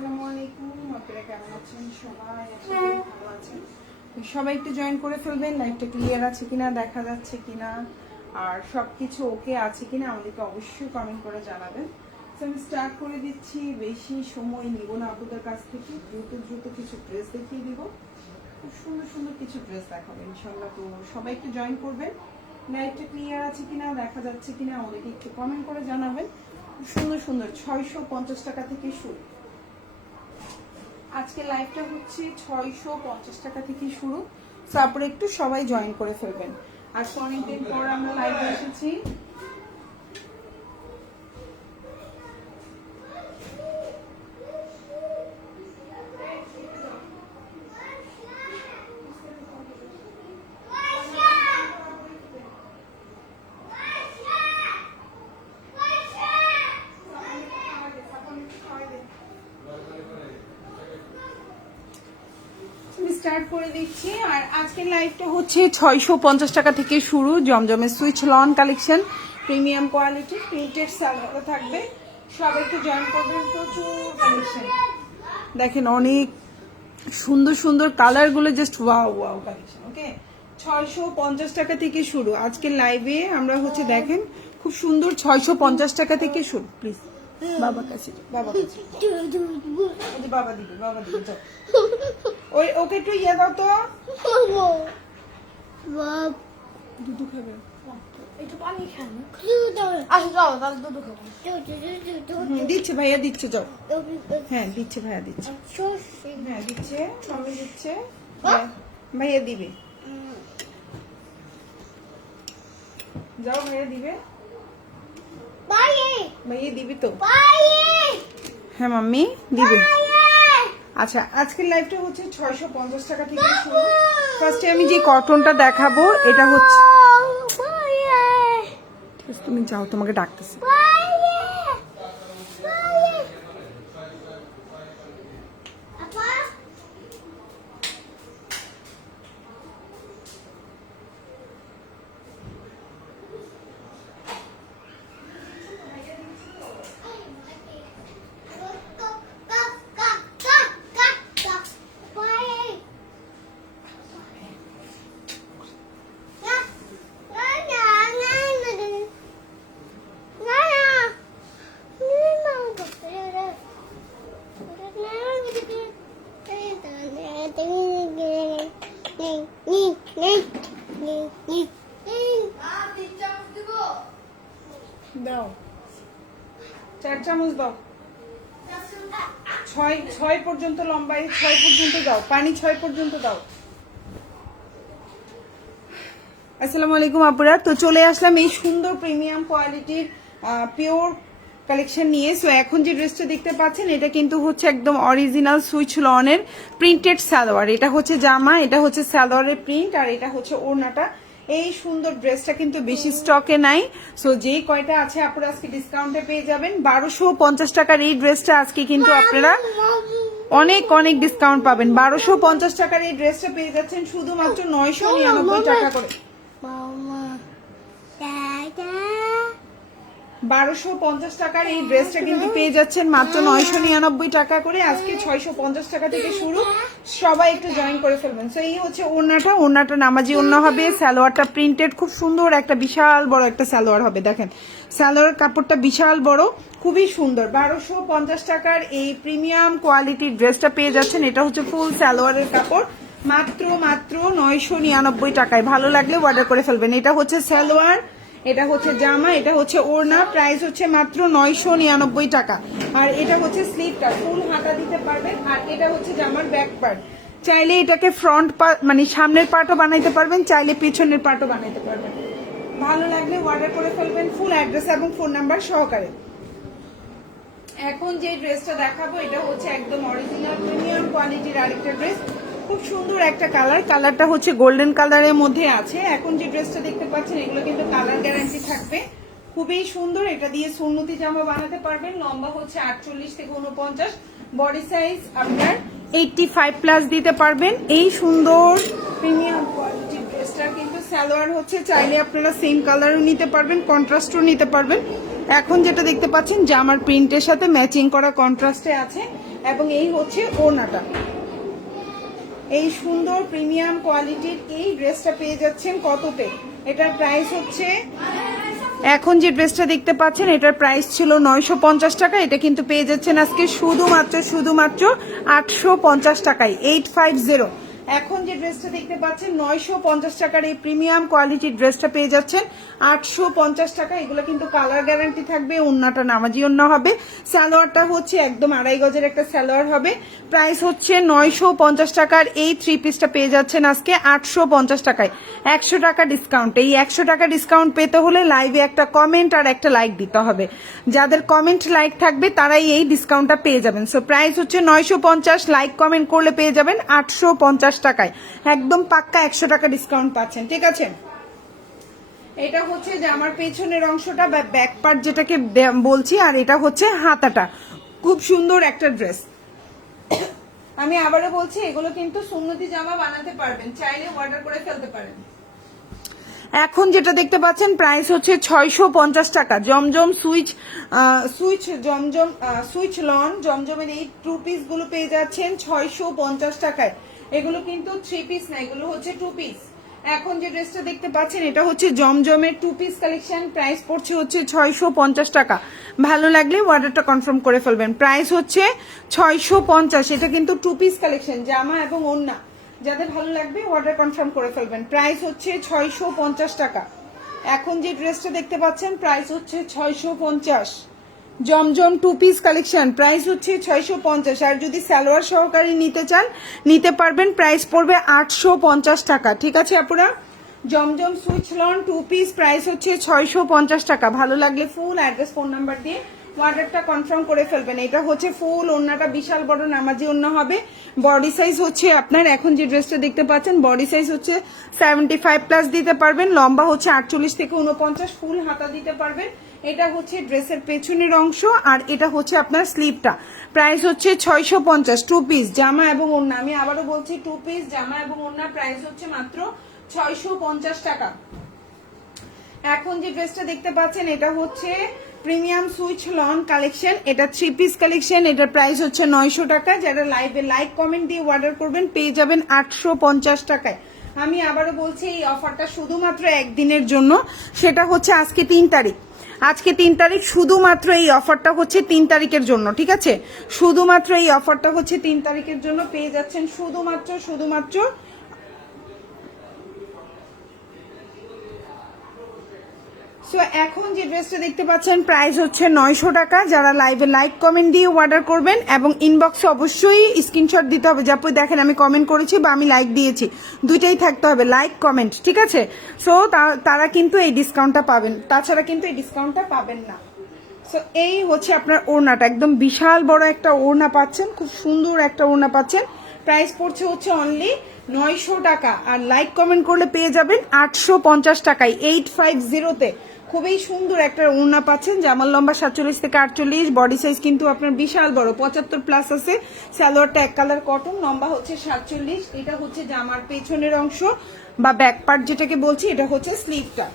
আসসালামু আলাইকুম, আপনারা কেমন আছেন? সবাই আশা করি ভালো আছেন। সবাই একটু জয়েন করে ফেলবেন। লাইভটা ক্লিয়ার আছে কিনা, দেখা যাচ্ছে কিনা, আর সবকিছু ওকে আছে কিনা আমাদেরকে অবশ্যই কমেন্ট করে জানাবেন। তো আমি স্টার্ট করে দিচ্ছি, বেশি সময় নিব না আপনাদের কাছ থেকে। দ্রুত কিছু ড্রেস দেখিয়ে দিব, খুব সুন্দর সুন্দর কিছু ড্রেস দেখাবো ইনশাল্লাহ। তো সবাই একটু জয়েন করবেন। লাইভটা ক্লিয়ার আছে কিনা, দেখা যাচ্ছে কিনা আমাদেরকে একটু কমেন্ট করে জানাবেন। সুন্দর সুন্দর 650 টাকা থেকে শুরু। আজকে লাইভটা হচ্ছে 650 টাকা থেকে শুরু। তারপরে একটু সবাই জয়েন করে ফেলবেন। আর অনেকদিন পর আমরা লাইভে এসেছি। স্টার্ট করে দিচ্ছি। আর আজকের লাইভটা হচ্ছে 650 টাকা থেকে শুরু। জমজমের switch loan collection, premium quality, printed salwar থাকবে। সবাই একটু জয়েন করবেন। প্রচুর কালেকশন দেখেন, অনেক সুন্দর সুন্দর কালারগুলো, জাস্ট ওয়াও কালেকশন। ওকে, 650 টাকা থেকে শুরু আজকের লাইভে। আমরা হচ্ছে দেখেন খুব সুন্দর 650 টাকা থেকে শুরু। প্লিজ বাবা কাছে, বাবা দিবে যাও। ওই ওকে একটু ইয়ে দাও তো, দুধু খাবে, একটু পানি খান। আসো যাও, তাহলে দুধ খাবো। দিচ্ছে ভাইয়া, দিচ্ছে যাও। হ্যাঁ দিচ্ছে ভাইয়া, দিচ্ছে। হ্যাঁ দিচ্ছে, মামি দিচ্ছে, ভাইয়া দিবে। যাও, ভাইয়া দিবে, ভাইয়া দিবি তো। হ্যাঁ মাম্মি দিবে। আচ্ছা, আজকের লাইভটা হচ্ছে 650 টাকা থেকে শুরু। ফার্স্টে আমি যে কটনটা দেখাবো, এটা হচ্ছে, তুমি যাও, তোমাকে ডাকতেছি। দাও 4 চামচ দাও। 6 পর্যন্ত লম্বায়, 6 পর্যন্ত দাও, পানি 6 পর্যন্ত দাও। আসসালামু আলাইকুম আপুরা। তো চলে আসলাম এই সুন্দর প্রিমিয়াম কোয়ালিটির পিওর কালেকশন নিয়ে। সো এখন যে ড্রেসটা দেখতে পাচ্ছেন, এটা কিন্তু হচ্ছে একদম অরিজিনাল সুইচ লনের প্রিন্টেড সালোয়ার। এটা হচ্ছে জামা, এটা হচ্ছে সালোয়ারের প্রিন্ট, আর এটা হচ্ছে ওড়নাটা। এই সুন্দর ড্রেসটা কিন্তু বেশি স্টকে নাই। সো যেই কয়টা আছে আপনারা আজকে ডিসকাউন্টে পেয়ে যাবেন। 1250 টাকার এই ড্রেসটা আজকে কিন্তু আপনারা অনেক ডিসকাউন্ট পাবেন। 1250 টাকার এই ড্রেসটা পেয়ে যাচ্ছেন শুধুমাত্র 999 টাকা করে। 1250 টাকার এই ড্রেসটা কিন্তু পেয়ে যাচ্ছেন মাত্র 999 টাকা করে। আজকে 650 টাকা থেকে শুরু। সবাই একটু জয়েন করে ফেলবেন। সো এই হচ্ছে ওড়নাটা নামাজি ওড়না হবে। সালোয়ারটা প্রিন্টেড, খুব সুন্দর একটা বিশাল বড় একটা সালোয়ার হবে। দেখেন সালোয়ার কাপড়টা বিশাল বড়, খুবই সুন্দর। 1250 টাকার এই প্রিমিয়াম কোয়ালিটির ড্রেসটা পেয়ে যাচ্ছেন। এটা হচ্ছে ফুল সালোয়ারের কাপড়, মাত্র 999 টাকায়। ভালো লাগলে অর্ডার করে ফেলবেন। এটা হচ্ছে সালোয়ার, এটা হচ্ছে জামা, এটা হচ্ছে ওড়না। প্রাইস হচ্ছে মাত্র 999 টাকা। আর এটা হচ্ছে স্লিভটা, ফুল হাতা দিতে পারবেন। আর এটা হচ্ছে জামার ব্যাক পার্ট। চাইলে এটাকে ফ্রন্ট পার্ট মানে সামনের পার্টও বানাইতে পারবেন, চাইলে পিছনের পার্টও বানাইতে পারবেন। ভালো লাগলে অর্ডার করে ফেলবেন, ফুল অ্যাড্রেস এবং ফোন নাম্বার সহকারে। এখন যে ড্রেসটা দেখাবো, এটা হচ্ছে একদম অরিজিনাল প্রিমিয়াম কোয়ালিটির আরেকটা ড্রেস। খুব সুন্দর একটা কালারটা হচ্ছে গোল্ডেন কালারের মধ্যে আছে। এখন যে ড্রেসটা দেখতে পাচ্ছেন, এগুলো কিন্তু কালার গ্যারান্টি থাকবে। খুবই সুন্দর, এটা দিয়ে সুন্নতি জামা বানাতে পারবেন। লম্বা হচ্ছে 48 থেকে 49, বডি সাইজ আপনার 85 প্লাস দিতে পারবেন। এই সুন্দর প্রিমিয়াম কোয়ালিটির ড্রেসটা কিন্তু সালোয়ার হচ্ছে, চাইলে আপনারা সেম কালারও নিতে পারবেন, কন্ট্রাস্টও নিতে পারবেন। এখন যেটা দেখতে পাচ্ছেন জামার প্রিন্টের সাথে ম্যাচিং করা কন্ট্রাস্টে আছে। এবং এই হচ্ছে ওড়নাটা। এই সুন্দর প্রিমিয়াম কোয়ালিটির এই ড্রেসটা পেয়ে যাচ্ছেন কততে? এটার প্রাইস হচ্ছে, এখন যে ড্রেসটা দেখতে পাচ্ছেন এটার প্রাইস ছিল 950 টাকা, এটা কিন্তু পেয়ে যাচ্ছেন আজকে শুধুমাত্র 850 টাকায়, 850। এখন যে ড্রেসটা দেখতে পাচ্ছেন 950 টাকার এই প্রিমিয়াম কোয়ালিটির ড্রেসটা পেয়ে যাচ্ছেন 850 টাকা। এগুলো কিন্তু কালার গ্যারান্টি থাকবে, ওন্নাটা নামাজি ওন্না হবে, সালোয়ারটা হচ্ছে একদম 2.5 গজের একটা সালোয়ার হবে। প্রাইস হচ্ছে 950 টাকার এই 3 পিসটা পেয়ে যাচ্ছেন আজকে 850 টাকায়, 100 টাকা ডিসকাউন্ট। এই 100 টাকা ডিসকাউন্ট পেতে হলে লাইভে একটা কমেন্ট আর একটা লাইক দিতে হবে, যাদের কমেন্ট লাইক থাকবে তারাই এই ডিসকাউন্টটা পেয়ে যাবেন। সো প্রাইস হচ্ছে 950, লাইক কমেন্ট করলে পেয়ে যাবেন 850 টাকায়, একদম পাক্কা 100 টাকা ডিসকাউন্ট পাচ্ছেন, ঠিক আছে। এটা হচ্ছে যে আমার পেছনের অংশটা বা ব্যাক পার্ট যেটাকে বলছি, আর এটা হচ্ছে হাতাটা। খুব সুন্দর একটা ড্রেস। আমি আবারও বলছি এগুলো কিন্তু সুন্নতি জামা বানাতে পারবেন, চাইলে অর্ডার করে ফেলতে পারেন। এখন যেটা দেখতে পাচ্ছেন প্রাইস হচ্ছে 650 টাকা, জমজম সুইচ লন জমজমের এই 2 পিস গুলো পেয়ে যাচ্ছেন 650 টাকায়। এগুলো কিন্তু 3 পিস না, এগুলো হচ্ছে 2 পিস। এখন যে ড্রেসটা দেখতে পাচ্ছেন এটা হচ্ছে জমজমের 2 পিস কালেকশন, প্রাইস পড়ছে হচ্ছে 650 টাকা। ভালো লাগলে অর্ডারটা কনফার্ম করে ফেলবেন। প্রাইস হচ্ছে 650, এটা কিন্তু 2 পিস কালেকশন, জামা এবং ওড়না। যাদের ভালো লাগবে অর্ডার কনফার্ম করে ফেলবেন। প্রাইস হচ্ছে 650 টাকা। এখন যে ড্রেসটা দেখতে পাচ্ছেন প্রাইস হচ্ছে 650, জমজম 2 পিস কালেকশন, প্রাইস হচ্ছে 650। আর যদি সালোয়ার সহকারে নিতে চান নিতে পারবেন, প্রাইস পড়বে 850 টাকা, ঠিক আছে আপুরা। জমজম সুইচ লন 2 পিস, প্রাইস হচ্ছে 650 টাকা। ভালো লাগলে ফুল অ্যাড্রেস ফোন নাম্বার দিয়ে অর্ডারটা কনফার্ম করে ফেলবেন। এটা হচ্ছে ফুল ওন্নাটা, বিশাল বড় নামাজি ওন্না হবে। বডি সাইজ হচ্ছে আপনার, এখন যে ড্রেসটা দেখতে পাচ্ছেন বডি সাইজ হচ্ছে 75+ দিতে পারবেন, লম্বা হচ্ছে 48 থেকে 49, ফুল হাতা দিতে পারবেন। এটা হচ্ছে ড্রেসের পেছনের অংশ, আর এটা হচ্ছে আপনার স্লিভটা। প্রাইস হচ্ছে 650, 2 পিস জামা এবং ওড়না। আমি আবারও বলছি 2 পিস জামা এবং ওড়না, প্রাইস হচ্ছে মাত্র 650 টাকা। এখন যে ড্রেসটা দেখতে পাচ্ছেন এটা হচ্ছে প্রিমিয়াম সুইচ লন কালেকশন, এটা 3 পিস কালেকশন, এটার প্রাইস হচ্ছে 900 টাকা। যারা লাইভে লাইক কমেন্ট দিয়ে অর্ডার করবেন পেয়ে যাবেন 850 টাকায়। আমি আবারও বলছি এই অফারটা শুধুমাত্র একদিনের জন্য, সেটা হচ্ছে আজকে 3 তারিখ। আজকে 3 তারিখ, শুধুমাত্র এই অফারটা হচ্ছে 3 তারিখের জন্য, ঠিক আছে। শুধুমাত্র এই অফারটা হচ্ছে 3 তারিখের জন্য, পেয়ে যাচ্ছেন শুধুমাত্র সো এখন যে ড্রেসটা দেখতে পাচ্ছেন প্রাইস হচ্ছে 900 টাকা। যারা লাইভে লাইক কমেন্ট দিয়ে অর্ডার করবেন এবং ইনবক্সে অবশ্যই স্ক্রিনশট দিতে হবে, যাতে দেখেন আমি কমেন্ট করেছি বা আমি লাইক দিয়েছি, দুইটাই থাকতে হবে, লাইক কমেন্ট, ঠিক আছে। সো তারা কিন্তু এই ডিসকাউন্টটা পাবেন, তাছাড়া কিন্তু এই ডিসকাউন্টটা পাবেন না। সো এই হচ্ছে আপনার ওড়নাটা, একদম বিশাল বড় একটা ওড়না পাচ্ছেন, খুব সুন্দর একটা ওড়না পাচ্ছেন। প্রাইস পড়ছে হচ্ছে অনলি 900 টাকা, আর লাইক কমেন্ট করলে পেয়ে যাবেন 850 টাকায়, 850-তে। খুবই সুন্দর একটা ওড়না পাচ্ছেন, জামার লম্বা 47 থেকে 48, বডি সাইজ কিন্তু আপনার বিশাল বড় 75+ আছে। সালোয়ারটা এক কালার কটন, লম্বা হচ্ছে 47। এটা হচ্ছে জামার পেছনের অংশ বা ব্যাক পার্ট যেটাকে বলছি, এটা হচ্ছে স্লিভটা।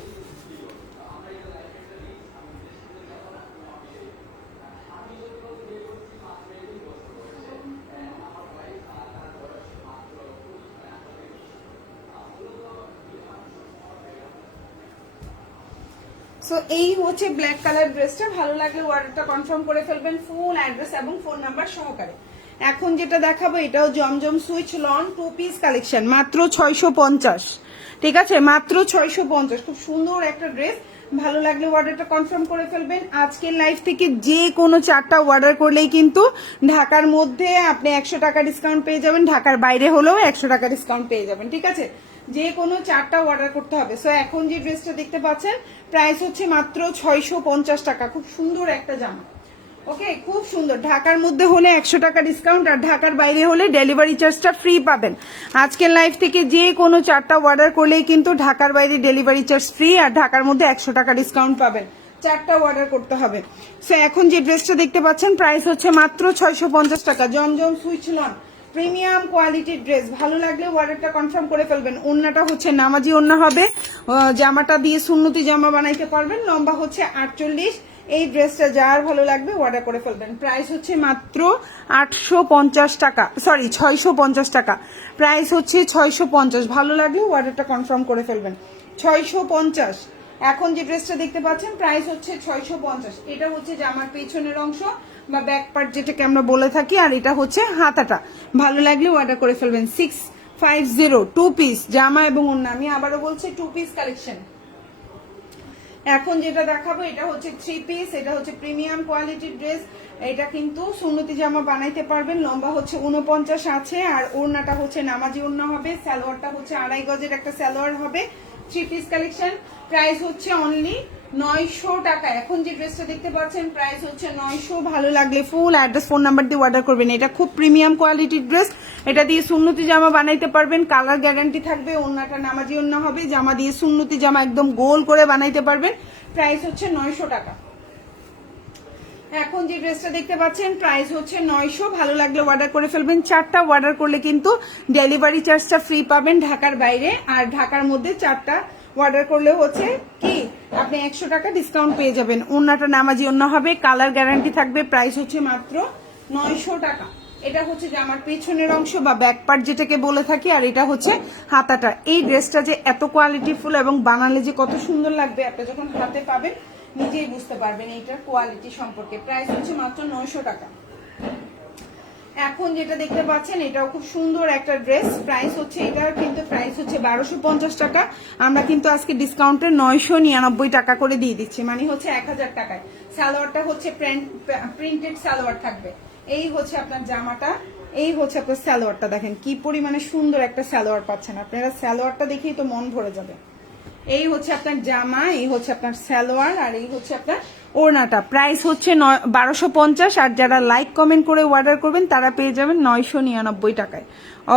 সো এই হচ্ছে ব্ল্যাক কালার ড্রেসটা, ভালো লাগলে অর্ডারটা কনফার্ম করে ফেলবেন ফুল অ্যাড্রেস এবং ফোন নাম্বার সহকারে। এখন যেটা দেখাবো এটাও জমজম সুইচ লন 2 পিস কালেকশন, মাত্র 650, ঠিক আছে, মাত্র 650। খুব সুন্দর একটা ড্রেস, ভালো লাগলে অর্ডারটা কনফার্ম করে ফেলবেন। আজকের লাইভ থেকে যে কোনো 4টা অর্ডার করলেই কিন্তু ঢাকার মধ্যে আপনি 100 টাকা ডিসকাউন্ট পেয়ে যাবেন, ঢাকার বাইরে হলেও 100 টাকা ডিসকাউন্ট পেয়ে যাবেন, ঠিক আছে। যে কোনো 4টা অর্ডার করতে হবে। সো এখন যে ড্রেসটা দেখতে পাচ্ছেন প্রাইস হচ্ছে মাত্র 650 টাকা। খুব সুন্দর একটা জামা, ওকে, খুব সুন্দর। ঢাকার মধ্যে হলে 100 টাকা ডিসকাউন্ট, আর ঢাকার বাইরে হলে ডেলিভারি চার্জটা ফ্রি পাবেন। আজকের লাইভ থেকে যে কোনো 4টা অর্ডার করলেই কিন্তু ঢাকার বাইরে ডেলিভারি চার্জ ফ্রি, আর ঢাকার মধ্যে 100 টাকা ডিসকাউন্ট পাবেন। 4টা অর্ডার করতে হবে। সো এখন যে ড্রেসটা দেখতে পাচ্ছেন প্রাইস হচ্ছে মাত্র 650 টাকা, জমজম সুইচ লন প্রিমিয়াম কোয়ালিটির ড্রেস। ভালো লাগলে অর্ডারটা কনফার্ম করে ফেলবেন। ওড়নাটা হচ্ছে নামাজি ওড়না হবে, জামাটা দিয়ে সুন্নতি জামা বানাইতে পারবেন, লম্বা হচ্ছে 48, এই ড্রেসটা যার ভালো লাগবে অর্ডার করে ফেলবেন। প্রাইস হচ্ছে মাত্র 850 টাকা, সরি 650 টাকা। প্রাইস হচ্ছে 650। ভালো লাগলে অর্ডারটা কনফার্ম করে ফেলবেন। 650। এখন যে ড্রেসটা দেখতে পাচ্ছেন প্রাইস হচ্ছে 650। এটা হচ্ছে জামার পেছনের অংশ বা ব্যাক পার্ট যেটাকে আমরা বলে থাকি, আর এটা হচ্ছে হাতাটা। ভালো লাগলে অর্ডার করে ফেলবেন। 650 2 পিস জামা এবং ওড়না। আমি আবারও বলছি 2 পিস কালেকশন। এখন যেটা দেখাবো এটা হচ্ছে 3 পিস। এটা হচ্ছে প্রিমিয়াম কোয়ালিটির ড্রেস। এটা কিন্তু সুন্নতি জামা বানাইতে পারবেন। লম্বা হচ্ছে 49 আছে, আর ওড়নাটা হচ্ছে নামাজি ওড়না হবে। সালোয়ারটা হচ্ছে 2.5 গজের একটা সালোয়ার হবে। 3 পিস কালেকশন। প্রাইস হচ্ছে অনলি 900 টাকা। এখন যে ড্রেসটা দেখতে পাচ্ছেন প্রাইস হচ্ছে 900। ভালো লাগলে ফুল অ্যাড্রেস ফোন নাম্বার দিয়ে অর্ডার করবেন। এটা খুব প্রিমিয়াম কোয়ালিটির ড্রেস। এটা দিয়ে সুন্নতি জামা বানাইতে পারবেন, কালার গ্যারান্টি থাকবে। ওড়নাটা নামাজি ওড়না হবে। জামা দিয়ে সুন্নতি জামা একদম গোল করে বানাইতে পারবেন। প্রাইস হচ্ছে 900 টাকা। এখন যে ড্রেসটা দেখতে পাচ্ছেন প্রাইস হচ্ছে 900। ভালো লাগলে অর্ডার করে ফেলবেন। 4টা অর্ডার করলে কিন্তু ডেলিভারি চার্জটা ফ্রি পাবেন ঢাকার বাইরে, আর ঢাকার মধ্যে 4টা অর্ডার করলে হচ্ছে কি আপনি 100 টাকা ডিসকাউন্ট পেয়ে যাবেন। ওড়নাটা নামাজি ওড়না হবে, কালার গ্যারান্টি থাকবে। প্রাইস হচ্ছে মাত্র 900 টাকা। এটা হচ্ছে যে আমার পেছনের অংশ বা ব্যাক পার্ট যেটাকে বলে থাকি, আর এটা হচ্ছে হাতাটা। এই ড্রেসটা যে এত কোয়ালিটিফুল এবং বানালে যে কত সুন্দর লাগবে আপনি যখন হাতে পাবেন নিজেই বুঝতে পারবেন এইটার কোয়ালিটি সম্পর্কে। প্রাইস হচ্ছে মাত্র 900 টাকা। এখন যেটা দেখতে পাচ্ছেন এটাও খুব সুন্দর একটা ড্রেস। প্রাইস হচ্ছে এটার কিন্তু প্রাইস হচ্ছে 1250 টাকা। আমরা কিন্তু আজকে ডিসকাউন্টে 999 টাকা করে দিয়ে দিচ্ছি, মানে হচ্ছে 1000 টাকায়। সালোয়ারটা হচ্ছে প্রিন্টেড সালোয়ার থাকবে। এই হচ্ছে আপনার জামাটা, এই হচ্ছে আপনার সালোয়ারটা। দেখেন কি পরিমাণে সুন্দর একটা সালোয়ার পাচ্ছেন আপনারা। সালোয়ারটা দেখেই তো মন ভরে যাবে। এই হচ্ছে আপনার জামা, এই হচ্ছে আপনার সালোয়ার, আর এই হচ্ছে আপনার ওড়নাটা। প্রাইস হচ্ছে 1250। আর যারা লাইক কমেন্ট করে অর্ডার করবেন তারা পেয়ে যাবেন 999 টাকায়।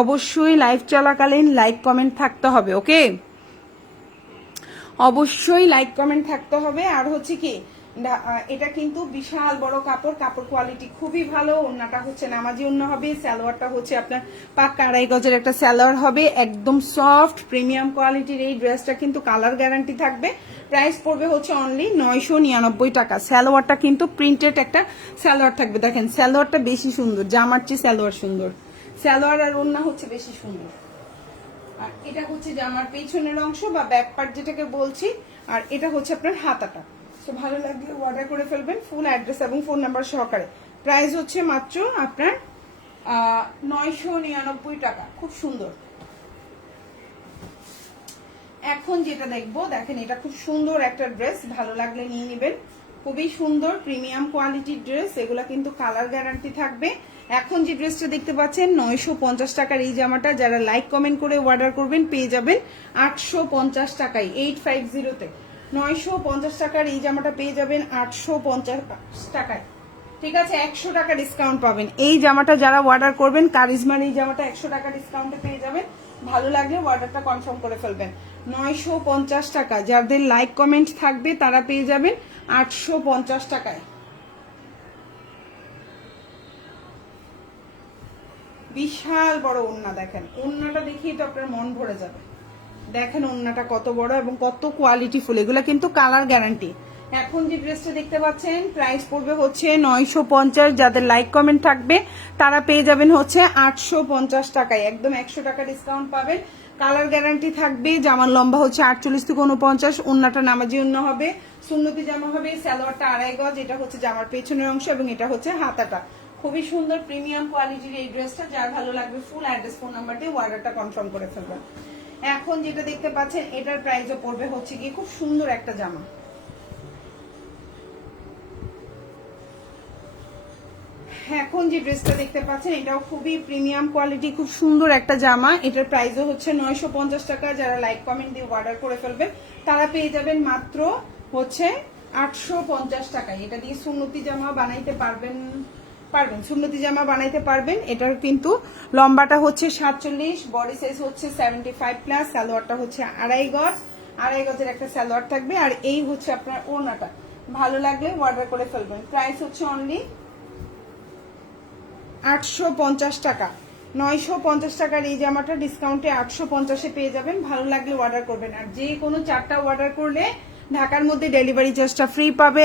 অবশ্যই লাইভ চলাকালীন লাইক কমেন্ট থাকতে হবে, ওকে? অবশ্যই লাইক কমেন্ট থাকতে হবে। আর হচ্ছে কি এটা কিন্তু বিশাল বড় কাপড়, কাপড় কোয়ালিটি খুবই ভালো। ওড়নাটা হচ্ছে নামাজি ওড়না হবে। সালোয়ারটা হচ্ছে আপনার পাক্কা 2.5 গজের একটা সালোয়ার হবে, একদম সফট প্রিমিয়াম কোয়ালিটির। এই ড্রেসটা কিন্তু কালার গ্যারান্টি থাকবে। প্রাইস পড়বে হচ্ছে অনলি 999 টাকা। সালোয়ারটা কিন্তু প্রিন্টেড একটা সালোয়ার থাকবে। দেখেন সালোয়ারটা বেশি সুন্দর, জামার চেয়ে সালোয়ার সুন্দর। সালোয়ার আর ওড়না হচ্ছে বেশি সুন্দর। আর এটা হচ্ছে জামার পেছনের অংশ বা ব্যাক পার্ট যেটাকে বলছি, আর এটা হচ্ছে আপনার হাতাটা। তো ভালো লাগলে অর্ডার করে ফেলবেন ফুল অ্যাড্রেস এবং ফোন নাম্বার সহকারে। প্রাইস হচ্ছে মাত্র আপনার 999 টাকা। খুব সুন্দর। এখন যেটা দেখবো দেখেন এটা খুব সুন্দর একটা ড্রেস, ভালো লাগলে নিয়ে নেবেন। খুবই সুন্দর প্রিমিয়াম কোয়ালিটির ড্রেস, এগুলা কিন্তু কালার গ্যারান্টি থাকবে। এখন যে ড্রেসটা দেখতে পাচ্ছেন 950 টাকার এই জামাটা যারা লাইক কমেন্ট করে অর্ডার করবেন পেয়ে যাবেন 850 টাকায়। 850-তে 950 টাকার এই জামাটা পেয়ে যাবেন 850 টাকায়। ঠিক আছে, 100 টাকা ডিসকাউন্ট পাবেন। এই জামাটা যারা অর্ডার করবেন কারিজমার এই জামাটা 100 টাকা ডিসকাউন্টে পেয়ে যাবেন। ভালো লাগলে অর্ডারটা কনফার্ম করে ফেলবেন। 950 টাকা। যাদের লাইক কমেন্ট থাকবে তারা পেয়ে যাবেন 850 টাকায়। বিশাল বড় ওড়না, দেখেন ওড়নাটা দেখিয়ে তো আপনার মন ভরে যাবে। দেখেন ওড়নাটা কত বড় এবং কত কোয়ালিটিফুল, এগুলা কিন্তু কালার গ্যারান্টি। এখন যে ড্রেসটা দেখতে পাচ্ছেন প্রাইস পড়বে হচ্ছে 950। যাদের লাইক কমেন্ট থাকবে তারা পেয়ে যাবেন হচ্ছে 850 টাকায়। একদম 100 টাকা ডিসকাউন্ট পাবেন। কালার গ্যারান্টি থাকবে। জামার লম্বা হচ্ছে 48 থেকে 49। ওড়নাটা নামাজি ওড়না হবে, সুন্নতি জামা হবে। সালোয়ারটা 2.5 গজ। এটা হচ্ছে জামার পেছনের অংশ এবং এটা হচ্ছে হাতাটা। খুবই সুন্দর প্রিমিয়াম কোয়ালিটির এই ড্রেসটা। যার ভালো লাগবে ফুল অ্যাড্রেস ফোন নাম্বার দিয়ে অর্ডারটা কনফার্ম করে ফেলবেন। এখন যেটা দেখতে পাচ্ছেন এটার প্রাইসও পড়বে হচ্ছে কি খুব সুন্দর একটা জামা। এখন যে ড্রেসটা দেখতে পাচ্ছেন এটাও খুবই প্রিমিয়াম কোয়ালিটি, খুব সুন্দর একটা জামা। এটার প্রাইসও হচ্ছে 950 টাকা। যারা লাইক কমেন্ট দিয়ে অর্ডার করে ফেলবেন তারা পেয়ে যাবেন মাত্র হচ্ছে 850 টাকায়। এটা দিয়ে সুন্নতি জামা বানাইতে পারবেন, সুন্নতি জামা বানাইতে পারবেন। এটার কিন্তু লম্বাটা হচ্ছে 47, বডি সাইজ হচ্ছে 75+। সালোয়ারটা হচ্ছে 2.5 গজ, 2.5 গজের একটা সালোয়ার থাকবে। আর এই হচ্ছে আপনার ওড়নাটা। ভালো লাগলে অর্ডার করে ফেলবেন। প্রাইস হচ্ছে অনলি 850 টাকা। 950 টাকার এই জামাটা ডিসকাউন্টে 850-এ পেয়ে যাবেন। ভালো লাগলে অর্ডার করবেন। আর যে কোনো 4টা অর্ডার করলে ঢাকার মধ্যে ডেলিভারি চার্জটা ফ্রি পাবে,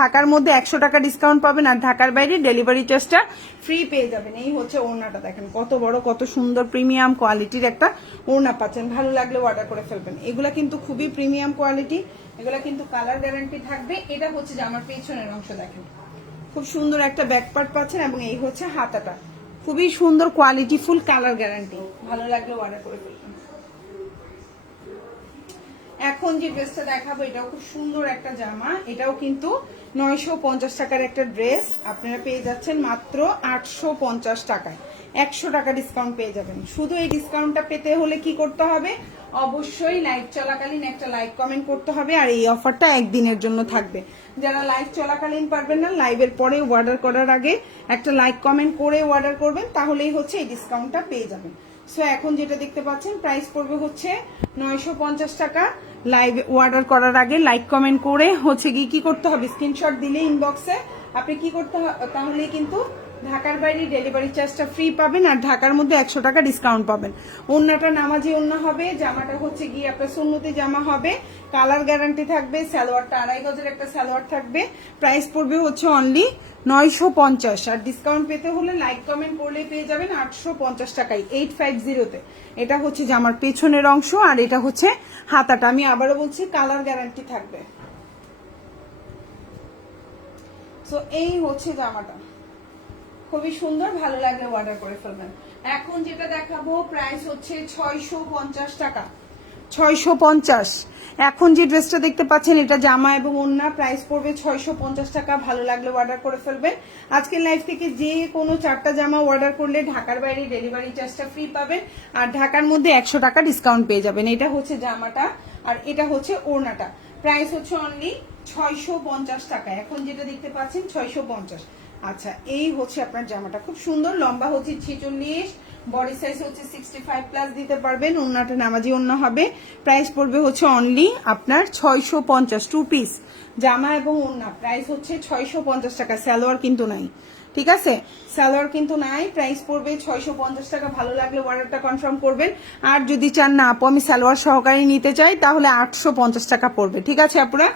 ঢাকার মধ্যে 100 টাকা ডিসকাউন্ট পাবেন, আর ঢাকার বাইরে ডেলিভারি চার্জটা ফ্রি পেয়ে যাবেন। এই হচ্ছে ওড়নাটা, দেখেন কত বড়, কত সুন্দর প্রিমিয়াম কোয়ালিটির একটা ওড়না পাচ্ছেন। ভালো লাগলে অর্ডার করে ফেলবেন। এগুলা কিন্তু খুবই প্রিমিয়াম কোয়ালিটি, এগুলা কিন্তু কালার গ্যারান্টি থাকবে। এটা হচ্ছে যে আমার পেছনের অংশ, দেখেন খুব সুন্দর একটা ব্যাক পার্ট পাচ্ছেন, এবং এই হচ্ছে হাতাটা, খুবই সুন্দর কোয়ালিটি ফুল, কালার গ্যারান্টি। ভালো লাগলে অর্ডার করে ফেলবেন। এখন যে ড্রেসটা দেখাবো এটাও খুব সুন্দর একটা জামা, এটাও কিন্তু 950 টাকার একটা ড্রেস, আপনারা পেয়ে যাচ্ছেন মাত্র 850 টাকায়। 100 টাকা ডিসকাউন্ট পেয়ে যাবেন। শুধু এই ডিসকাউন্টটা পেতে হলে কি করতে হবে, অবশ্যই লাইভ চলাকালীন একটা লাইক কমেন্ট করতে হবে, আর এই অফারটা একদিনের জন্য থাকবে। যারা লাইভ চলাকালীন পারবেন না, লাইভের পরে অর্ডার করার আগে একটা লাইক কমেন্ট করে অর্ডার করবেন, তাহলেই হচ্ছে এই ডিসকাউন্টটা পেয়ে যাবেন। সো এখন যেটা দেখতে পাচ্ছেন প্রাইস পড়বে হচ্ছে 950 টাকা। লাইভ অর্ডার করার আগে লাইক কমেন্ট করে হচ্ছে কি করতে হবে, স্ক্রিনশট দিলে ইনবক্সে আপনি কি করতে হবে, তাহলে কিন্তু ঢাকার বাইরে ডেলিভারি চার্জটা ফ্রি পাবেন, আর ঢাকার মধ্যে 100 টাকা ডিসকাউন্ট পাবেন। ওড়নাটা নামাজি ওড়না হবে, জামাটা হচ্ছে গিয়ে আপনার সুন্নতি জামা হবে, কালার গ্যারান্টি থাকবে, সালোয়ারটা 2.5 গজের একটা সালোয়ার থাকবে। প্রাইস পড়বে হচ্ছে অনলি 950, আর ডিসকাউন্ট পেতে হলে লাইক কমেন্ট করলে পেয়ে যাবেন 850 টাকায় 850-তে। এটা হচ্ছে জামার পেছনের অংশ, আর এটা হচ্ছে হাতাটা। আমি আবারও বলছি কালার গ্যারান্টি থাকবে। সো এই হচ্ছে জামাটা, খুবই সুন্দর, ভালো লাগলে অর্ডার করে ফেলবেন। এখন যেটা দেখাবো প্রাইস হচ্ছে 650 টাকা, 650। এখন যে ড্রেসটা দেখতে পাচ্ছেন এটা জামা এবং ওড়না, প্রাইস পড়বে 650 টাকা। ভালো লাগলে অর্ডার করে ফেলবেন। আজকের লাইভ থেকে যে কোনো 4টা জামা অর্ডার করলে ঢাকার বাইরে ডেলিভারি চার্জটা ফ্রি পাবেন, আর ঢাকার মধ্যে 100 টাকা ডিসকাউন্ট পেয়ে যাবেন। এটা হচ্ছে জামাটা, আর এটা হচ্ছে ওড়নাটা। প্রাইস হচ্ছে অনলি 650 টাকা। এখন যেটা দেখতে পাচ্ছেন 650। আচ্ছা, এই হচ্ছে আপনার জামাটা, খুব সুন্দর, লম্বা হচ্ছে 46, বডি সাইজ হচ্ছে 65+ দিতে পারবেন। ওড়নাটা নামাজি ওড়না হবে। প্রাইস পড়বে হচ্ছে অনলি আপনার 650, 2 পিস জামা এবং ওড়না। প্রাইস হচ্ছে 650 টাকা। সালোয়ার কিন্তু নাই, ঠিক আছে, সালোয়ার কিন্তু নাই। প্রাইস পড়বে 650 টাকা। ভালো লাগলে অর্ডারটা কনফার্ম করবেন। আর যদি চান না আপু আমি সালোয়ার সহকারে নিতে চাই, তাহলে 850 টাকা পড়বে, ঠিক আছে আপুরা।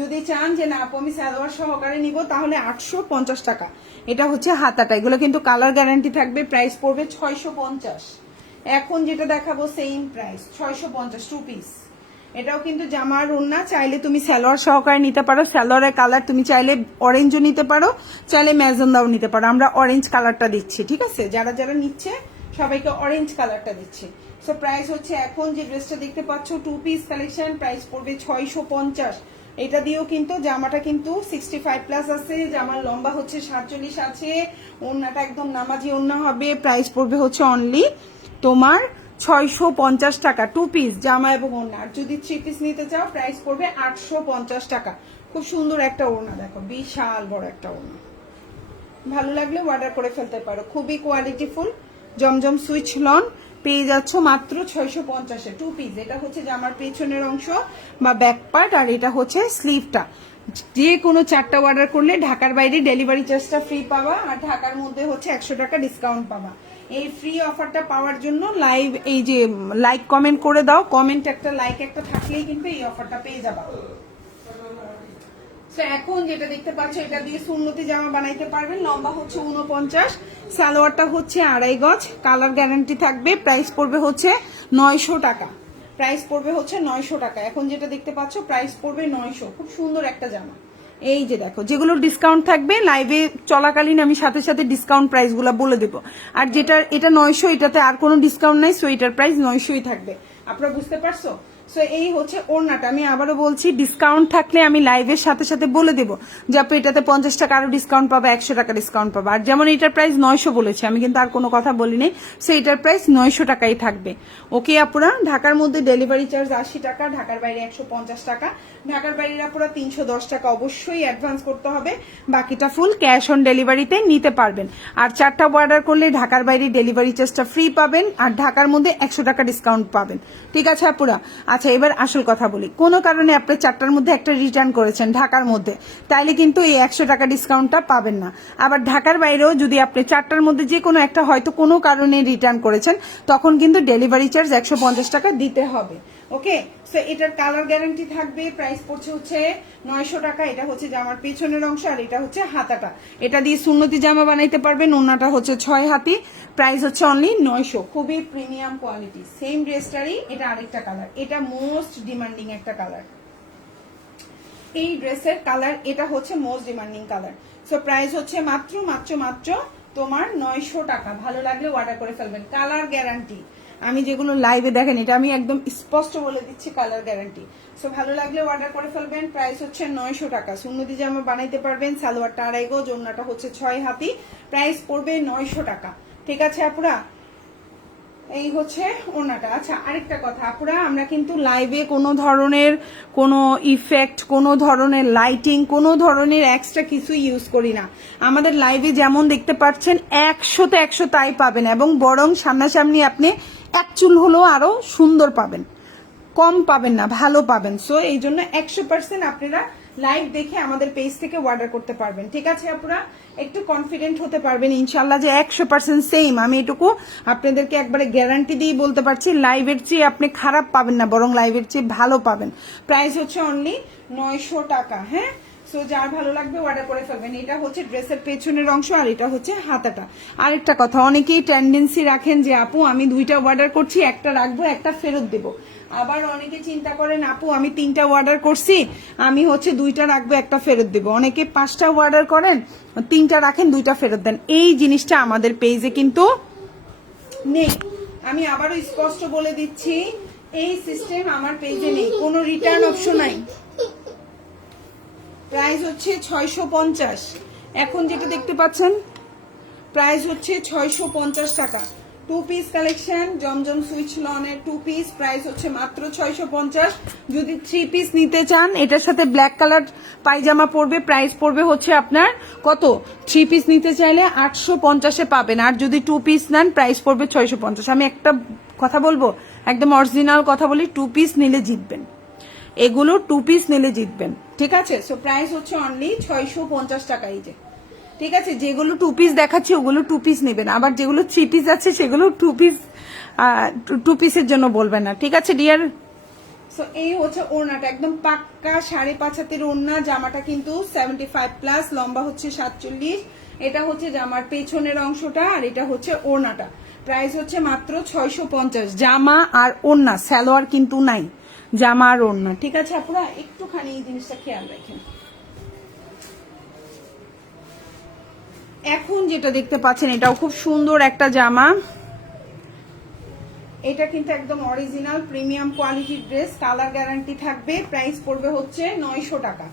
যদি চান যে না আপু আমি সালোয়ার সহকারে নিব, তাহলে 850 টাকা। এটা হচ্ছে হাতাটা, এগুলো কিন্তু কালার গ্যারান্টি থাকবে। প্রাইস পড়বে 650। এখন যেটা দেখাবো সেম প্রাইস 650, 2 পিস। এটাও কিন্তু জামার ওড়না, চাইলে তুমি সালোয়ার সহকারে নিতে পারো। সালোয়ারের কালার তুমি চাইলে অরেঞ্জও নিতে পারো, চাইলে ম্যাজেন্ডাও নিতে পারো। আমরা অরেঞ্জ কালারটা দিচ্ছি, ঠিক আছে, যারা যারা নিচ্ছে সবাইকে অরেঞ্জ কালারটা দিচ্ছি। সো প্রাইস হচ্ছে এখন যে ড্রেসটা দেখতে পাচ্ছ 2 পিস কালেকশন, প্রাইস পড়বে 650। এটা দিয়েও কিন্তু জামাটা কিন্তু 65+ আছে, জামার লম্বা হচ্ছে 47 আছে, ওড়নাটা একদম নামাজি ওড়না হবে। প্রাইস পড়বে হচ্ছে অনলি তোমার 650 টাকা, 2 পিস জামা এবং ওড়না। আর যদি 3 পিস নিতে চাও প্রাইস পড়বে 850 টাকা। খুব সুন্দর একটা ওড়না, দেখো বিশাল বড় একটা ওড়না। ভালো লাগলে অর্ডার করে ফেলতে পারো। খুবই কোয়ালিটিফুল জমজম সুইচ লন পেয়ে যাচ্ছ মাত্র 650-এ, 2 পিস। এটা হচ্ছে জামার পেছনের অংশ বা ব্যাক পার্ট, আর এটা হচ্ছে স্লিভটা। যে কোনো 4টা অর্ডার করলে ঢাকার বাইরে ডেলিভারি চার্জটা ফ্রি পাবা, আর ঢাকার মধ্যে হচ্ছে 100 টাকা ডিসকাউন্ট পাবা। এই ফ্রি অফারটা পাওয়ার জন্য লাইভ এই যে লাইক কমেন্ট করে দাও, কমেন্ট একটা লাইক একটা থাকলেই কিন্তু এই অফারটা পেয়ে যাবা। এখন যেটা দেখতে পাচ্ছ এটা দিয়ে সুন্নতি জামা বানাইতে পারবেন। লম্বা হচ্ছে 49, সালোয়ারটা হচ্ছে 2.5 গজ, কালার গ্যারান্টি থাকবে। প্রাইস পড়বে হচ্ছে 900 টাকা। প্রাইস পড়বে হচ্ছে 900 টাকা। এখন যেটা দেখতে পাচ্ছ প্রাইস পড়বে 900। খুব সুন্দর একটা জামা। এই যে দেখো যেগুলো ডিসকাউন্ট থাকবে লাইভে চলাকালীন আমি সাথে সাথে ডিসকাউন্ট প্রাইস গুলা বলে দেবো। আর যেটা এটা 900, এটাতে আর কোনো ডিসকাউন্ট নাই, সো এটার প্রাইস 900ই থাকবে। আপনারা বুঝতে পারছো? সো এই হচ্ছে ওড়নাটা। আমি আবারও বলছি ডিসকাউন্ট থাকলে আমি লাইভের সাথে সাথে বলে দেবো যে আপনি এটাতে 50 টাকা আরো ডিসকাউন্ট পাবা, 100 টাকা ডিসকাউন্ট পাবা। আর যেমন এটার প্রাইস 900 বলেছে, আমি কিন্তু আর কোনো কথা বলি নাই, সো এটার প্রাইস 900 টাকাই থাকবে। ওকে আপুরা, ঢাকার মধ্যে ডেলিভারি চার্জ 80 টাকা, ঢাকার বাইরে 150 টাকা। ঢাকার বাইরের আপুরা 310 টাকা অবশ্যই অ্যাডভান্স করতে হবে, বাকিটা ফুল ক্যাশ অন ডেলিভারিতে নিতে পারবেন। আর 4টা অর্ডার করলে ঢাকার বাইরে ডেলিভারি চার্জটা ফ্রি পাবেন, আর ঢাকার মধ্যে 100 টাকা ডিসকাউন্ট পাবেন, ঠিক আছে আপুরা। আচ্ছা এবার আসল কথা বলি, কোনো কারণে আপনি 4টার মধ্যে একটা রিটার্ন করেছেন ঢাকার মধ্যে, তাইলে কিন্তু এই 100 টাকা ডিসকাউন্টটা পাবেন না। আবার ঢাকার বাইরেও যদি আপনি 4টার মধ্যে যে কোনো একটা হয়তো কোনো কারণে রিটার্ন করেছেন, তখন কিন্তু ডেলিভারি চার্জ 150 টাকা দিতে হবে। ওকে, সো এটার কালার গ্যারান্টি থাকবে। প্রাইস পড়ছে হচ্ছে 900 টাকা। এটা হচ্ছে জামার পেছনের অংশ, আর এটা হচ্ছে হাতাটা। এটা দিয়ে সুন্নতি জামা বানাইতে পারবেন। ওন্নাটা হচ্ছে 6 হাতি। প্রাইস হচ্ছে অনলি 900। খুবই প্রিমিয়াম কোয়ালিটি। সেম ড্রেসটারই এটা আরেকটা কালার। এটা মোস্ট ডিমান্ডিং একটা কালার। এই ড্রেসের কালার এটা হচ্ছে most demanding colour. So price হচ্ছে মাত্র মাত্র মাত্র তোমার 900 টাকা। ভালো লাগলে অর্ডার করে ফেলবেন। কালার গ্যারান্টি, আমি যেগুলো লাইভে দেখেন এটা আমি একদম স্পষ্ট বলে দিচ্ছি, কালার গ্যারান্টি। সো ভালো লাগলে অর্ডার করে ফেলবেন। প্রাইস হচ্ছে 900 টাকা। সুন্নতি জামা বানাইতে পারবেন। সালোয়ারটা 2.5 গজ, ওন্নাটা হচ্ছে 6 হাতি। প্রাইস পড়বে 900 টাকা। ঠিক আছে আপুরা, এই হচ্ছে ওনাটা। আচ্ছা, আরেকটা কথা আপুরা, আমরা কিন্তু লাইভে কোনো ধরনের কোনো ইফেক্ট, কোনো ধরনের লাইটিং, কোনো ধরনের এক্সট্রা কিছু ইউজ করি না। আমাদের লাইভে যেমন দেখতে পাচ্ছেন 100তে 100 তাই পাবেন, এবং বরং সামনাসামনি আপনি এক চুল হলেও আরো সুন্দর পাবেন, কম পাবেন না, ভালো পাবেন। সো এই জন্য 100% আপনারা লাইভ দেখে আমাদের পেজ থেকে অর্ডার করতে পারবেন। ঠিক আছে আপুরা, একটু কনফিডেন্ট হতে পারবেন ইনশাল্লাহ যে 100% সেম। আমি এটুকু আপনাদেরকে একবারে গ্যারান্টি দিয়ে বলতে পারছি, লাইভের চেয়ে আপনি খারাপ পাবেন না, বরং লাইভের চেয়ে ভালো পাবেন। প্রাইস হচ্ছে অনলি 900 টাকা। হ্যাঁ, সো যার ভালো লাগবে অর্ডার করে ফেলবেন। এটা হচ্ছে ড্রেসের পেছনের অংশ, আর এটা হচ্ছে হাতাটা। আরেকটা কথা, অনেকেই টেন্ডেন্সি রাখেন যে আপু আমি 2টা অর্ডার করছি, একটা রাখবো একটা ফেরত দেবো। আবার অনেকে চিন্তা করেন আপু আমি 3টা অর্ডার করছি, আমি হচ্ছে 2টা রাখবো একটা ফেরত দেবো। অনেকে 5টা অর্ডার করেন, 3টা রাখেন 2টা ফেরত দেন। এই জিনিসটা আমাদের পেজে কিন্তু নেই। আমি আবারও স্পষ্ট বলে দিচ্ছি, এই সিস্টেম আমার পেজে নেই, কোনো রিটার্ন অপশন নাই। প্রাইস হচ্ছে 650। এখন যেটা দেখতে পাচ্ছেন প্রাইস হচ্ছে 650 টাকা। 2 পিস কালেকশন, জমজম সুইচ লনের 2 পিস। প্রাইস হচ্ছে মাত্র 650। যদি 3 পিস নিতে চান, এটার সাথে ব্ল্যাক কালার পায়জামা পড়বে। প্রাইস পড়বে হচ্ছে আপনার কত? 3 পিস নিতে চাইলে 850-এ পাবেন, আর যদি 2 পিস নেন প্রাইস পড়বে 650। আমি একটা কথা বলবো, একদম অরিজিনাল কথা বলি, 2 পিস নিলে জিতবেন, এগুলো 2 পিস নিলে জিতবেন। ঠিক আছে, সো প্রাইস হচ্ছে অনলি 650 টাকা। এই যে ঠিক আছে, যেগুলো 2 পিস দেখাচ্ছি ওগুলো 2 পিস নেবেন, আবার যেগুলো 3 পিস আছে সেগুলো 2 পিসের জন্য বলবেন না। ঠিক আছে ডিয়ার। সো এই হচ্ছে ওড়নাটা, একদম পাক্কা 5.5 হাতের ওড়না। জামাটা কিন্তু 75+, লম্বা হচ্ছে 47। এটা হচ্ছে জামার পেছনের অংশটা, আর এটা হচ্ছে ওড়নাটা। প্রাইস হচ্ছে মাত্র 650। জামা আর ওড়না, সালোয়ার কিন্তু নাই, জামা আর ওড়না। ঠিক আছে আপনারা একটুখানি এই জিনিসটা খেয়াল রাখেন। এখন যেটা দেখতে পাচ্ছেন এটাও খুব সুন্দর একটা জামা। এটা কিন্তু একদম অরিজিনাল প্রিমিয়াম কোয়ালিটির ড্রেস, কালার গ্যারান্টি থাকবে। প্রাইস পড়বে হচ্ছে 900 টাকা।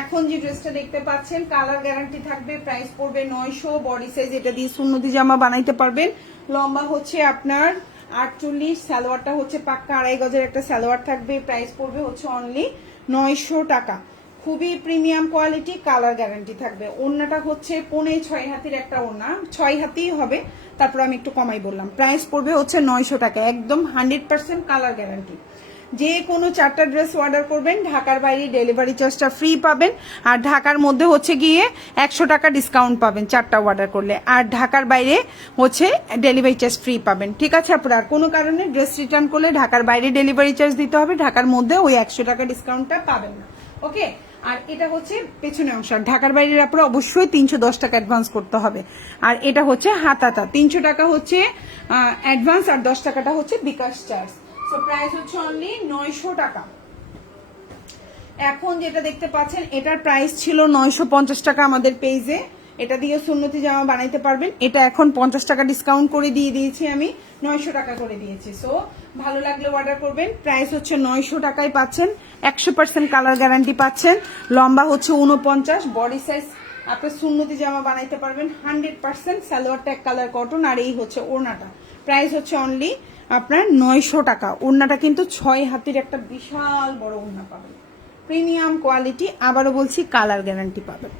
এখন যে ড্রেসটা দেখতে পাচ্ছেন কালার গ্যারান্টি থাকবে, প্রাইস পড়বে 900। বডি সাইজ এটা দিয়ে সুন্নতি জামা বানাইতে পারবেন। লম্বা হচ্ছে আপনার 48, সালোয়ারটা হচ্ছে পাক্কা 2.5 গজের একটা সালোয়ার থাকবে। প্রাইস পড়বে হচ্ছে অনলি 900 টাকা। খুবই প্রিমিয়াম কোয়ালিটি, কালার গ্যারান্টি থাকবে। ওড়নাটা হচ্ছে 5.5 হাতির একটা ওড়না, 6 হাতি হবে, তারপর আমি একটু কমাই বললাম। প্রাইস পড়বে হচ্ছে 900 টাকা, একদম 100% কালার গ্যারান্টি। যে কোনো 4টা ড্রেস অর্ডার করবেন, ঢাকার বাইরে ডেলিভারি চার্জটা ফ্রি পাবেন, আর ঢাকার মধ্যে হচ্ছে গিয়ে 100 টাকা ডিসকাউন্ট পাবেন 4টা অর্ডার করলে, আর ঢাকার বাইরে হচ্ছে ডেলিভারি চার্জ ফ্রি পাবেন। ঠিক আছে আপনারা, আর কোনো কারণে ড্রেস রিটার্ন করলে ঢাকার বাইরে ডেলিভারি চার্জ দিতে হবে, ঢাকার মধ্যে ওই 100 টাকা ডিসকাউন্টটা পাবেন না। ওকে, আর এটা হচ্ছে পেছনে অংশ। ঢাকার বাইরের আপনারা অবশ্যই 310 টাকা অ্যাডভান্স করতে হবে। আর এটা হচ্ছে হাতাটা, 300 টাকা হচ্ছে অ্যাডভান্স, আর 10 টাকাটা হচ্ছে বিকাশ চার্জ। সো প্রাইস হচ্ছে অনলি 900 টাকা। এখন যেটা দেখতে পাচ্ছেন এটার প্রাইস ছিল 950 টাকা আমাদের পেজে। এটা দিয়ে সুন্নতি জামা বানাইতে পারবেন। এটা এখন 50 টাকা ডিসকাউন্ট করে দিয়ে দিয়েছি, আমি 900 টাকা করে দিয়েছি। সো ভালো লাগলে অর্ডার করবেন। প্রাইস হচ্ছে 900 টাকায় পাচ্ছেন, 100% কালার গ্যারান্টি পাচ্ছেন। লম্বা হচ্ছে 49, বডি সাইজ আপনি সুন্নতি জামা বানাইতে পারবেন 100%। সালোয়ারটা এক কালার কটন, আর এই হচ্ছে ওড়নাটা। প্রাইস হচ্ছে অনলি আপনার 900 টাকা। ওড়নাটা কিন্তু 6 হাতের একটা বিশাল বড় ওড়না পাবেন, প্রিমিয়াম কোয়ালিটি। আবারও বলছি কালার গ্যারান্টি পাবেন।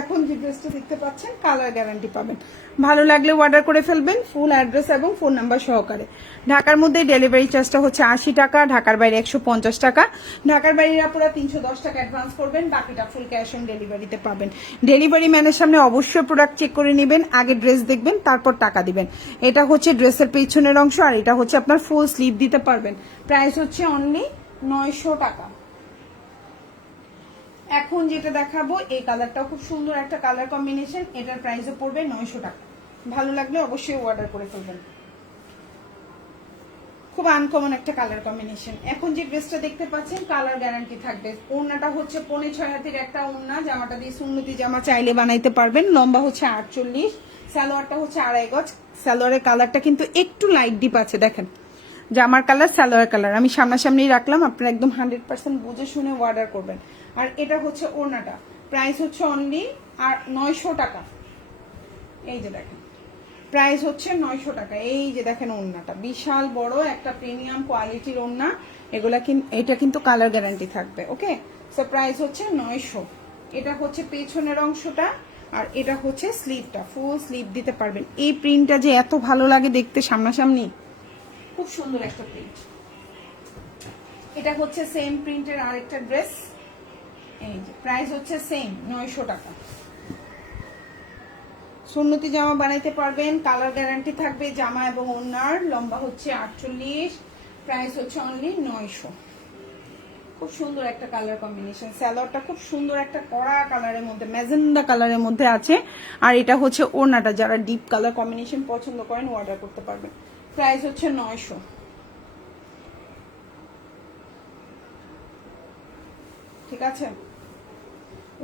এখন যে ড্রেসটা দেখতে পাচ্ছেন কালার গ্যারান্টি পাবেন, ভালো লাগলে অর্ডার করে ফেলবেন ফুল অ্যাড্রেস এবং ফোন নাম্বার সহকারে। ঢাকার মধ্যে ডেলিভারি চার্জটা হচ্ছে 80 টাকা, ঢাকার বাইরে 150 টাকা। ঢাকার বাইরে পুরো 310 টাকা অ্যাডভান্স করবেন, বাকিটা ফুল ক্যাশ অন ডেলিভারিতে পাবেন। ডেলিভারি ম্যানের সামনে অবশ্যই প্রোডাক্ট চেক করে নেবেন, আগে ড্রেস দেখবেন তারপর টাকা দিবেন। এটা হচ্ছে ড্রেসের পেছনের অংশ, আর এটা হচ্ছে আপনার ফুল স্লিভ দিতে পারবেন। প্রাইস হচ্ছে অনলি 900 টাকা। এখন যেটা দেখাবো এই কালারটাও খুব সুন্দর একটা কালার কম্বিনেশন, এটার প্রাইসও পড়বে 900 টাকা। ভালো লাগলে অবশ্যই অর্ডার করে ফেলবেন, খুব আনকমন একটা কালার কম্বিনেশন। এখন যে ড্রেসটা দেখতে পাচ্ছেন কালার গ্যারান্টি থাকবে। ওড়নাটা হচ্ছে 5.5 হাতের একটা ওড়না, জামাটা দিয়ে সুন্নতি জামা চাইলে বানাইতে পারবেন। লম্বা হচ্ছে 48, সালোয়ারটা হচ্ছে 2.5 গজ। সালোয়ারের কালারটা কিন্তু একটু লাইট ডিপ আছে, দেখেন জামার কালার সালোয়ার কালার আমি সামনাসামনি রাখলাম, আপনারা একদম 100% বুঝে শুনে অর্ডার করবেন। আর এটা হচ্ছে ওড়নাটা, প্রাইস হচ্ছে অনলি 900 টাকা। এই যে দেখেন প্রাইস হচ্ছে 900 টাকা। এই যে দেখেন ওড়নাটা বিশাল বড় একটা প্রিমিয়াম কোয়ালিটির ওড়না, এগুলা এটা কিন্তু কালার গ্যারান্টি থাকবে। ওকে, সো প্রাইস হচ্ছে 900। এটা হচ্ছে পেছনের অংশটা, আর এটা হচ্ছে স্লিভটা, ফুল স্লিভ দিতে পারবেন। এই প্রিন্টটা যে এত ভালো লাগে দেখতে সামনাসামনি, খুব সুন্দর একটা প্রিন্ট। এটা হচ্ছে সেম প্রিন্টের আরেকটা ড্রেস, এই যে প্রাইস হচ্ছে সেম 900 টাকা। সুন্নতি জামা বানাইতে পারবেন, কালার গ্যারান্টি থাকবে জামা এবং ওড়নার। লম্বা হচ্ছে 48, প্রাইস হচ্ছে অনলি 900। খুব সুন্দর একটা কালার কম্বিনেশন, সালোয়ারটা খুব সুন্দর একটা কড়া কালারের মধ্যে, ম্যাজেন্ডা কালারের মধ্যে আছে। আর এটা হচ্ছে ওড়নাটা, যারা ডিপ কালার কম্বিনেশন পছন্দ করেন অর্ডার করতে পারবেন। প্রাইস হচ্ছে 900। ঠিক আছে,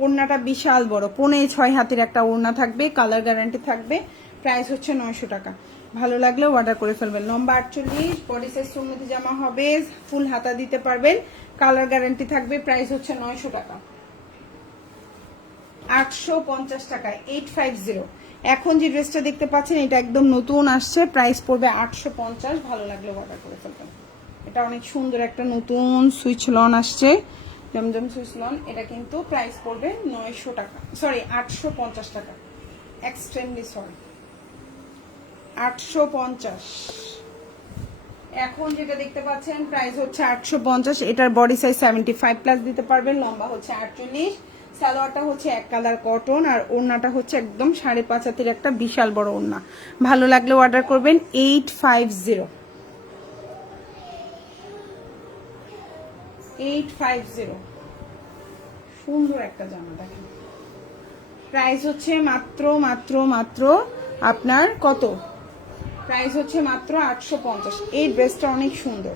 ওড়নাটা বিশাল বড় 5.5 হাতের একটা ওড়না থাকবে, কালার গ্যারান্টি থাকবে। প্রাইস হচ্ছে 900 টাকা। ভালো লাগলে অর্ডার করে ফেলবেন। লম্বা 48, বডি সাইজ সুন্নতি জামা হবে, ফুল হাতা দিতে পারবেন, কালার গ্যারান্টি থাকবে। প্রাইস হচ্ছে 900 টাকা। 850 টাকায় 850। এখন যে ড্রেসটা দেখতে পাচ্ছেন এটা একদম নতুন আসছে, প্রাইস পড়বে 850। ভালো লাগলে অর্ডার করে ফেলবেন। এটা অনেক সুন্দর একটা নতুন সুইচ লন আসছে, জমজম সুইচ লন। এটা কিন্তু প্রাইস পড়বে 900 টাকা, সরি 850 টাকা, এক্সট্রিমলি সরি 850। এখন যেটা দেখতে পাচ্ছেন প্রাইস হচ্ছে 850। এটার বডি সাইজ 75+ দিতে পারবেন, লম্বা হচ্ছে 48, সালোয়ারটা হচ্ছে এক কালার কটন, আর ওড়নাটা হচ্ছে একদম 5.5 হাতের একটা বিশাল বড় ওড়না। ভালো লাগলে অর্ডার করবেন। 850, 850। সুন্দর একটা জামা দেখেন, প্রাইস হচ্ছে মাত্র মাত্র মাত্র আপনার কত, প্রাইস হচ্ছে মাত্র 850। এই ড্রেসটা অনেক সুন্দর,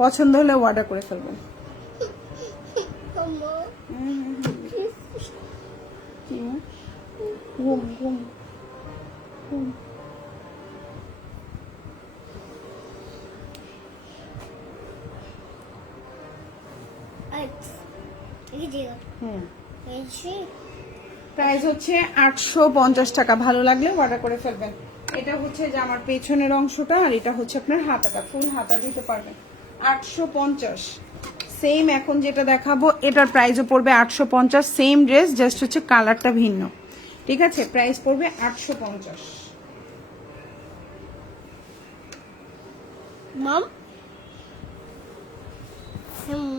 পছন্দ হলে অর্ডার করে ফেলবেন। ঘুম ঘুম ঘুম। প্রাইস হচ্ছে 850 টাকা। ভালো লাগলে অর্ডার করে ফেলবেন। এটা হচ্ছে যে আমার পেছনের অংশটা, আর এটা হচ্ছে আপনার হাতাটা, ফুল হাতা দিতে পারবেন। 850 সেম। এখন যেটা দেখাবো এটার প্রাইসও পড়বে 850, সেম ড্রেস, জাস্ট হচ্ছে কালারটা ভিন্ন। ঠিক আছে, প্রাইস পড়বে 850। Mom?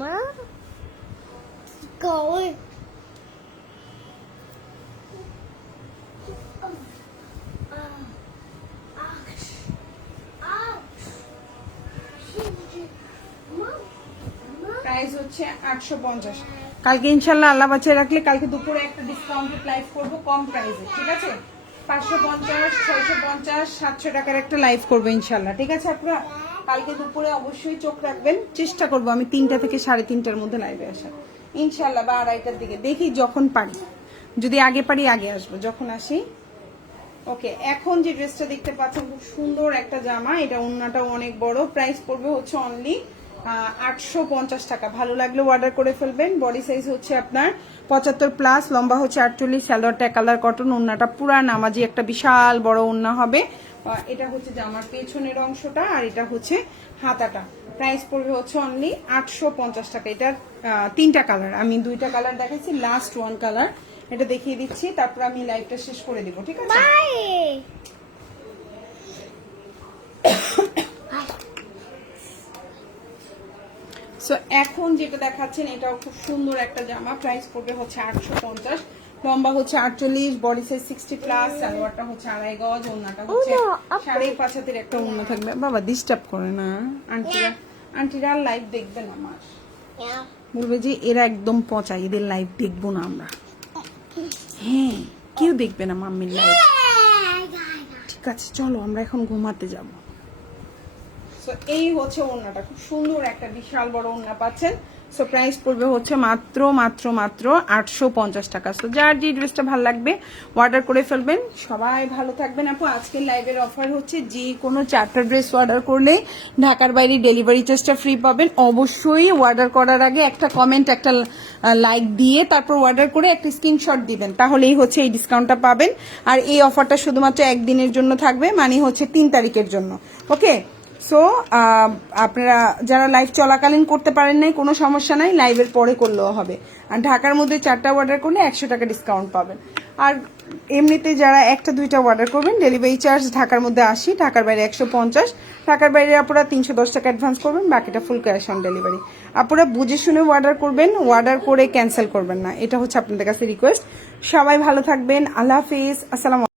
Mom? Going. প্রাইস হচ্ছে 850। কালকে ইনশাল্লাহ আল্লাহ বাঁচিয়ে রাখলে কালকে দুপুরে একটা ডিসকাউন্টেড লাইভ করবো কম প্রাইসে। ঠিক আছে, 550, 650, 700 টাকার একটা লাইভ করবো ইনশাল্লাহ। ঠিক আছে, আপনারা কালকে দুপুরে অবশ্যই চোখ রাখবেন। চেষ্টা করবো আমি 3টা থেকে 3:30টার মধ্যে লাইভে আসা ইনশাল্লাহ, বা 2:30টার দিকে, দেখি যখন পারি। যদি আগে পারি আগে আসবো, যখন আসি। ওকে, এখন যে ড্রেসটা দেখতে পাচ্ছেন খুব সুন্দর একটা জামা, এটা ওড়নাটাও অনেক বড়, প্রাইস পড়বে হচ্ছে অনলি 850 টাকা। ভালো লাগলে অর্ডার করে ফেলবেন। বডি সাইজ হচ্ছে আপনার 75+, লম্বা হচ্ছে 48, সালোয়ারটা কালার কটন, ওড়নাটা পুরা নামাজি একটা বিশাল বড় ওড়না হবে। এটা হচ্ছে জামার পেছনের অংশটা, আর এটা হচ্ছে হাতাটা। প্রাইস পড়বে হচ্ছে অনলি 850 টাকা। এটার 3টা কালার, আমি 2টা কালার দেখাচ্ছি, লাস্ট 1 কালার। এটা দেখিয়ে দিচ্ছি, তারপর আমি লাইভটা শেষ করে দিব, ঠিক আছে? সো এখন যেটা দেখাচ্ছেন এটাও খুব সুন্দর একটা জামা, প্রাইস পড়বে হচ্ছে 850, লম্বা হচ্ছে 48, বডি সাইজ 60+, সালোয়ারটা হচ্ছে 2.5 গজ, ওড়নাটা হচ্ছে 5.5 হাতের একটা ওড়না থাকবে। বাবা ডিস্টার্ব করে না, আন্টিরা লাইভ দেখবেন আমার, বলবে যে এরা একদম পচা, এদের লাইভ দেখবো না আমরা। হ্যাঁ, কেউ দেখবে না মাম্মির লাইভ। ঠিক আছে, চলো আমরা এখন ঘুমাতে যাবো। সো এই হচ্ছে ওড়নাটা, খুব সুন্দর একটা বিশাল বড় ওড়না পাচ্ছেন। সো প্রাইস পড়বে হচ্ছে মাত্র 850 টাকা। সো যার যে ড্রেসটা ভালো লাগবে অর্ডার করে ফেলবেন। সবাই ভালো থাকবেন আপু। আজকের লাইভের অফার হচ্ছে যে কোনো 4টা ড্রেস অর্ডার করলে ঢাকার বাইরে ডেলিভারি চার্জটা ফ্রি পাবেন। অবশ্যই অর্ডার করার আগে একটা কমেন্ট, একটা লাইক দিয়ে তারপর অর্ডার করে একটা স্ক্রিনশট দিবেন, তাহলেই হচ্ছে এই ডিসকাউন্টটা পাবেন। আর এই অফারটা শুধুমাত্র একদিনের জন্য থাকবে, মানে হচ্ছে 3 তারিখের জন্য। ওকে, সো আপনারা যারা লাইভ চলাকালীন করতে পারেন নাই কোনো সমস্যা নাই, লাইভের পরে করলেও হবে। আর ঢাকার মধ্যে 4টা অর্ডার করলে 100 টাকা ডিসকাউন্ট পাবেন। আর এমনিতে যারা 1টা 2টা অর্ডার করবেন ডেলিভারি চার্জ ঢাকার মধ্যে 80, ঢাকার বাইরে 150, ঢাকার বাইরে আপনারা 310 টাকা অ্যাডভান্স করবেন, বাকিটা ফুল ক্যাশ অন ডেলিভারি। আপনারা বুঝে শুনে অর্ডার করবেন, অর্ডার করে ক্যান্সেল করবেন না, এটা হচ্ছে আপনাদের কাছে রিকোয়েস্ট। সবাই ভালো থাকবেন, আল্লাহ হাফিজ, আসসালামু